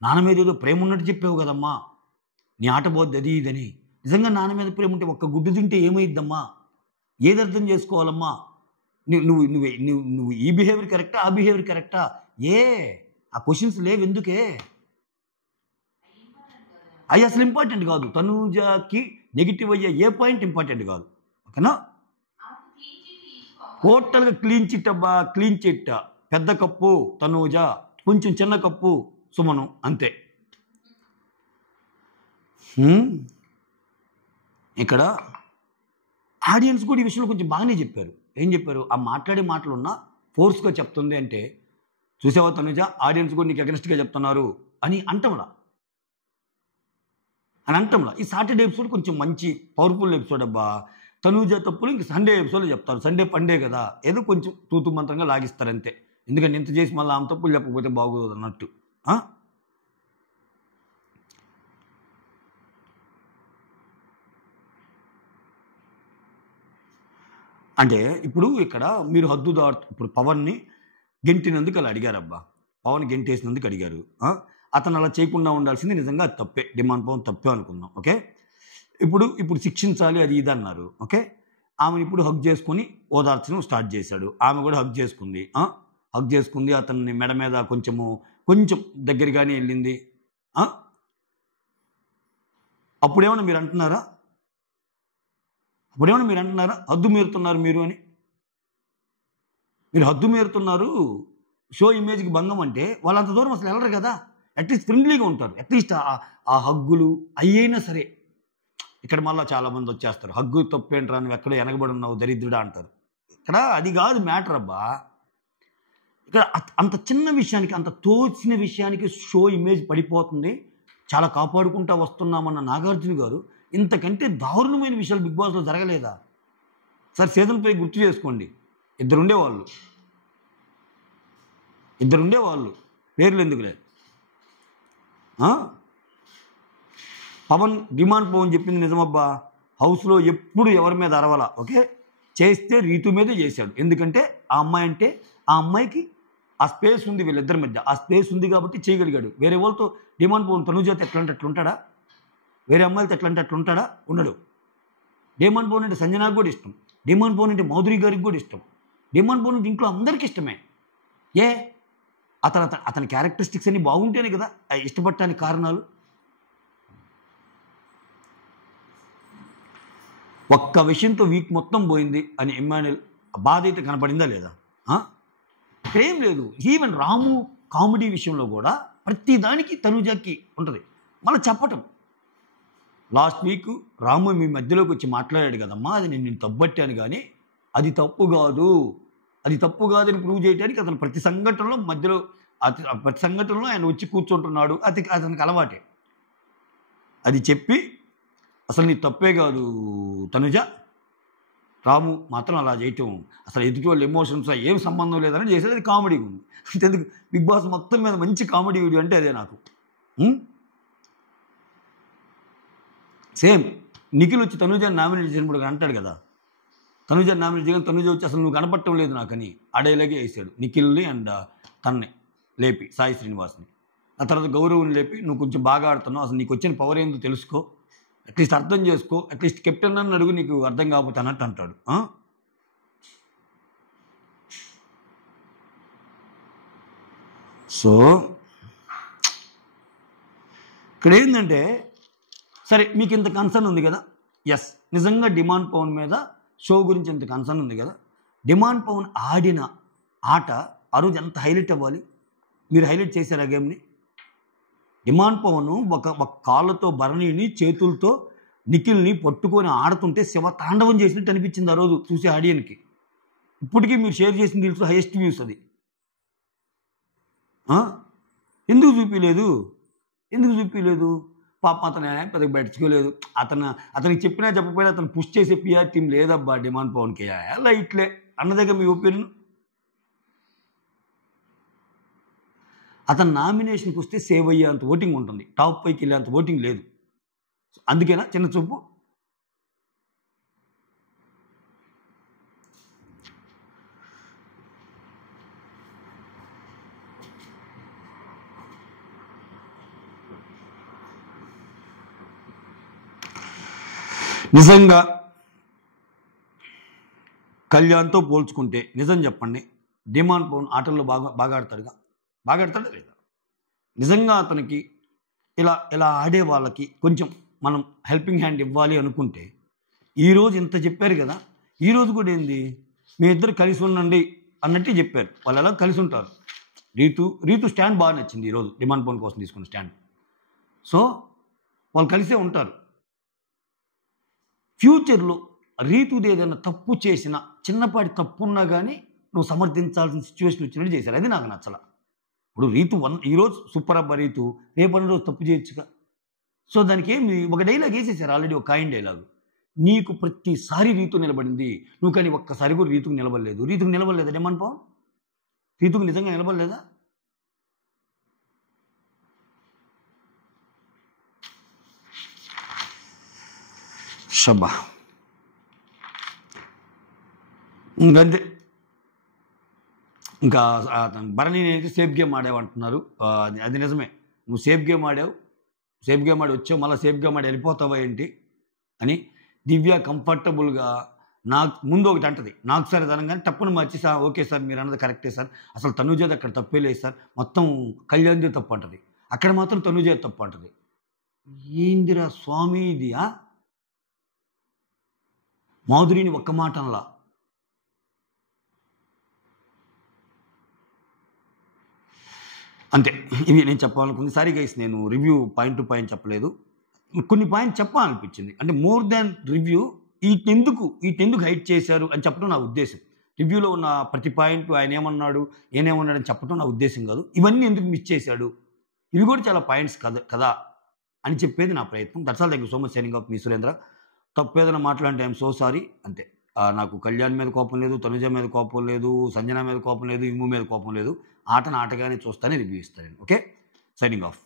నాన్న మీద ఏదో ప్రేమ ఉన్నట్టు చెప్పావు కదమ్మా, నీ ఆట పోద్ది అది ఇదని. నిజంగా నాన్న మీద ప్రేమ ఉంటే 1 గుడ్డు తింటే ఏమైద్దమ్మా, ఏది అర్థం చేసుకోవాలమ్మా, నువ్వు ఈ బిహేవియర్ కరెక్టా ఆ బిహేవియర్ కరెక్టా, ఆ క్వశ్చన్స్ లేవు ఎందుకే, అవి అసలు ఇంపార్టెంట్ కాదు. తనూజకి నెగిటివ్ అయ్యే ఏ పాయింట్ ఇంపార్టెంట్ కాదు, ఓకేనా? టోటల్గా క్లీన్ చిట్ అబ్బా, క్లీన్ చిట్. పెద్ద కప్పు తనూజ, కొంచెం చిన్న కప్పు సుమను, అంతే. ఇక్కడ ఆడియన్స్ కూడా ఈ విషయంలో కొంచెం బాగానే చెప్పారు. ఏం చెప్పారు, ఆ మాట్లాడే మాటలున్నా ఫోర్స్గా చెప్తుంది అంటే, చూసావా తనుజ ఆడియన్స్ కూడా నీకు అగెన్స్ట్గా చెప్తున్నారు అని అంటంలా. ఈ సాటర్డే ఎపిసోడ్ కొంచెం మంచి పవర్ఫుల్ ఎపిసోడ్ అబ్బా. తనూజ తప్పులు ఇంక సండే ఎపిసోడ్లో చెప్తారు, సండే పండే కదా, ఏదో కొంచెం తూతు మంత్రంగా లాగిస్తారు అంతే. ఎందుకంటే ఇంత చేసి మళ్ళీ ఆమె తప్పులు చెప్పకపోతే బాగోదు అన్నట్టు. అంటే ఇప్పుడు ఇక్కడ మీరు హద్దు ఇప్పుడు పవన్ని గెంటినందుకు అలా అడిగారబ్బా, పవన్ గెంటేసినందుకు అడిగారు. అతను అలా చేయకుండా ఉండాల్సింది నిజంగా అది తప్పే, డిమాండ్ పవన్ తప్పే అనుకుందాం, ఓకే. ఇప్పుడు శిక్షించాలి అది ఇది అన్నారు, ఓకే. ఆమెను ఇప్పుడు హగ్ చేసుకుని ఓదార్చడం స్టార్ట్ చేశాడు, ఆమె కూడా హగ్ చేసుకుంది. హగ్ చేసుకుంది, అతన్ని మెడ మీద కొంచెం దగ్గరగానే వెళ్ళింది. అప్పుడేమన్నా మీరు అంటున్నారా హద్దు మీరుతున్నారు మీరు అని? మీరు హద్దు మీరుతున్నారు, షో ఇమేజ్కి భంగం అంటే వాళ్ళు అంత దూరం అసలు వెళ్ళరు కదా. అట్లీస్ట్ ఫ్రెండ్లీగా ఉంటారు, అట్లీస్ట్ ఆ హగ్గులు అయ్యైనా సరే. ఇక్కడ మళ్ళీ చాలామంది వచ్చేస్తారు, హగ్గు తప్పేంట్రా, నువ్వు ఎక్కడో వెనకబడి ఉన్నావు దరిద్రుడా అంటారు. ఇక్కడ అది కాదు మ్యాటర్ అబ్బా. ఇక్కడ అంత చిన్న విషయానికి, అంత తోచిన విషయానికి షో ఇమేజ్ పడిపోతుంది. చాలా కాపాడుకుంటా వస్తున్నామన్న నాగార్జున గారు ఇంతకంటే దారుణమైన విషయాలు బిగ్ బాస్లో జరగలేదా సార్? సీజన్ 5 గుర్తు చేసుకోండి, ఇద్దరుండేవాళ్ళు, పేర్లు ఎందుకులే. డిమాండ్ పవన్ చెప్పింది నిజమబ్బా, హౌస్లో ఎప్పుడు ఎవరి మీద అరవాల, ఓకే, చేస్తే రీతు మీదే చేశాడు. ఎందుకంటే ఆ అమ్మాయి అంటే ఆ అమ్మాయికి ఆ స్పేస్ ఉంది, వీళ్ళిద్దరి మధ్య ఆ స్పేస్ ఉంది కాబట్టి చేయగలిగాడు. వేరే వాళ్ళతో డిమాండ్ పవన్ తనుజాత ఎట్లుంటాడా, వేరే అమ్మాయిలతో ఎట్లుంటాడా, ఉండడు. డిమాండ్ పవన్ అంటే సంజనాకు కూడా ఇష్టం, డిమాండ్ పవన్ అంటే మాధురి గారికి కూడా ఇష్టం, డిమాండ్ పవన్ అంటే ఇంట్లో అందరికీ ఇష్టమే. అతని క్యారెక్టరిస్టిక్స్ అన్ని బాగుంటేనే కదా ఇష్టపడటానికి కారణాలు. ఒక్క విషయంతో వీక్ మొత్తం పోయింది అని ఎమ్మాన్యుల్ బాధ అయితే కనపడిందా లేదా? ఏం లేదు. ఈవెన్ రాము కామెడీ విషయంలో కూడా ప్రతి దానికి తనుజాకి ఉంటుంది. మళ్ళీ చెప్పటం, లాస్ట్ వీక్ రాము మీ మధ్యలోకి వచ్చి మాట్లాడాడు కదమ్మా, అది నేను తప్పట్టాను, కానీ అది తప్పు కాదని ప్రూవ్ చేయడానికి అతను ప్రతి సంఘటనలో ఆయన వచ్చి కూర్చుంటున్నాడు. అతనికి అలవాటే. అది చెప్పి అసలు నీ తప్పే కాదు తనుజ, రాము మాత్రం అలా చేయటం అసలు ఎదుటి వాళ్ళ ఎమోషన్స్ ఏం సంబంధం లేదని చేసేది. అది కామెడీగా ఉంది. అంతేందుకు బిగ్ బాస్ మొత్తం మీద మంచి కామెడీ వీడియో అంటే అదే నాకు. సేమ్ నిఖిల్ వచ్చి తనుజాని నామినేట్ చేసినప్పుడు అంటాడు కదా, తనుజాని నామినేట్ చేయగానే తనుజ వచ్చి అసలు నువ్వు కనపడటం లేదు నాకని అడేలాగే వేసాడు నిఖిల్ని అండ్ తన్ని లేపి, సాయి శ్రీనివాస్ని. ఆ తర్వాత గౌరవ్ని లేపి నువ్వు కొంచెం బాగా ఆడుతున్నావు, అసలు నీకు వచ్చిన పవర్ ఏందో తెలుసుకో, అట్లీస్ట్ అర్థం చేసుకో, అట్లీస్ట్ కెప్టెన్ అని అడుగు, నీకు అర్థం కాకపోతే అన్నట్టు అంటాడు. సో ఇక్కడ ఏంటంటే, సరే మీకు ఇంత కన్సర్న్ ఉంది కదా, ఎస్ నిజంగా డిమాండ్ పవన్ మీద షో గురించి ఇంత కన్సర్న్ ఉంది కదా, డిమాండ్ పవన్ ఆడిన ఆట ఆ రోజు ఎంత హైలైట్ అవ్వాలి, మీరు హైలైట్ చేశారు ఆ గేమ్ని. డిమాండ్ పవన్ ఒక కాళ్ళతో భరణిని, చేతులతో నిఖిల్ని పట్టుకొని ఆడుతుంటే శివ తాండవం చేసినట్టు అనిపించింది ఆ రోజు చూసే ఆడియన్కి. ఇప్పటికీ మీరు షేర్ చేసిన రీల్స్లో హైయెస్ట్ వ్యూస్ అది. ఎందుకు చూపించలేదు? పాప అతను పెద్దగా పట్టించుకోలేదు. అతనికి చెప్పినా చెప్పకపోయినా అతను పుష్ చేసే పిఆర్ టీం లేదబ్బా డిమాండ్ పవన్కి. అలా ఇట్లే అన్నదగ్గర మీ ఒపీనియన్. అతను నామినేషన్కి వస్తే సేవ్ అయ్యేంత ఓటింగ్ ఉంటుంది, టాప్ 5కి వెళ్ళేంత ఓటింగ్ లేదు. అందుకేనా చిన్న చూపు? నిజంగా కళ్యాణ్తో పోల్చుకుంటే నిజం చెప్పండి, డిమాండ్ పవన్ ఆటల్లో బాగా ఆడతాడా లేదా? నిజంగా అతనికి ఇలా ఆడే వాళ్ళకి కొంచెం మనం హెల్పింగ్ హ్యాండ్ ఇవ్వాలి అనుకుంటే, ఈరోజు ఇంత చెప్పారు కదా, ఈరోజు కూడా ఏంది, మీ ఇద్దరు కలిసి ఉండండి అన్నట్టు చెప్పారు. వాళ్ళు ఎలా కలిసి ఉంటారు? రీతు స్టాండ్ బాగా నచ్చింది ఈరోజు, డిమాండ్ పవన్ కోసం తీసుకున్న స్టాండ్. సో వాళ్ళు కలిసే ఉంటారు. ఫ్యూచర్లో రీతుది ఏదైనా తప్పు చేసినా, చిన్నపాటి తప్పు ఉన్నా కానీ నువ్వు సమర్థించాల్సిన సిచ్యువేషన్ వచ్చినట్టు చేశారు. అది నాకు నచ్చల. ఇప్పుడు రీతు ఈరోజు సూపర్ అబ్బా రీతు, రేపటి రోజు తప్పు చేయొచ్చుగా. సో దానికి ఏమి ఒక డైలాగ్ వేసేసారు ఆల్రెడీ, ఒక కాయిన్ డైలాగ్. నీకు ప్రతిసారి రీతు నిలబడింది, నువ్వు కానీ ఒక్కసారి కూడా రీతుకు నిలబడలేదా డిమాండ్ పవన్? రీతుకు నిజంగా నిలబడలేదా? షబ్బా, ఇంకంతే. ఇంకా భరణి అయితే సేఫ్ గేమ్ ఆడావంటున్నారు. అది నిజమే, నువ్వు సేఫ్ గేమ్ ఆడి వచ్చావు, మళ్ళీ సేఫ్ గేమ్ ఆడి వెళ్ళిపోతావా ఏంటి అని. దివ్య కంఫర్టబుల్గా నాకు ముందు ఒకటి అంటది. నాకు సార్ అది అనంగానే టప్పున మార్చి సార్ ఓకే సార్ మీరన్నది కరెక్టే సార్. అసలు తనుజది అక్కడ తప్పే లేదు సార్. మొత్తం కళ్యాణ్‌దే తప్పు అంటది. అక్కడ మాత్రం తనుజది తప్పు అంటది. ఏందిరా స్వామి ఇది మాధురిని ఒక్క మాట అనలా. అంతే. ఇవి నేను చెప్పాలనుకుంది. సారీ గైస్ నేను రివ్యూ పాయింట్ టు పాయింట్ చెప్పలేదు. కొన్ని పాయింట్స్ చెప్పాలనిపించింది. అంటే మోర్ దాన్ రివ్యూ ఈటెందుకు హైడ్ చేశారు అని చెప్పడం నా ఉద్దేశ్యం. రివ్యూలో ఉన్న ప్రతి పాయింట్ ఆయనేమన్నాడు, ఈయనేమన్నాడని చెప్పడం నా ఉద్దేశ్యం కాదు. ఇవన్నీ ఎందుకు మిస్ చేశాడు? ఇవి కూడా చాలా పాయింట్స్ కదా అని చెప్పేది నా ప్రయత్నం. That's all. Thank you so much. Signing off మీ సురేంద్ర. తప్పేదైనా మాట్లాడితే ఐయామ్ సో సారీ అంతే. నాకు కళ్యాణ్ మీద కోపం లేదు, తనుజ మీద కోపం లేదు, సంజన మీద కోపం లేదు, ఇమ్ము మీద కోపం లేదు. ఆటని ఆటగానే చూస్తానే రివ్యూ ఇస్తాను. ఓకే. Signing off.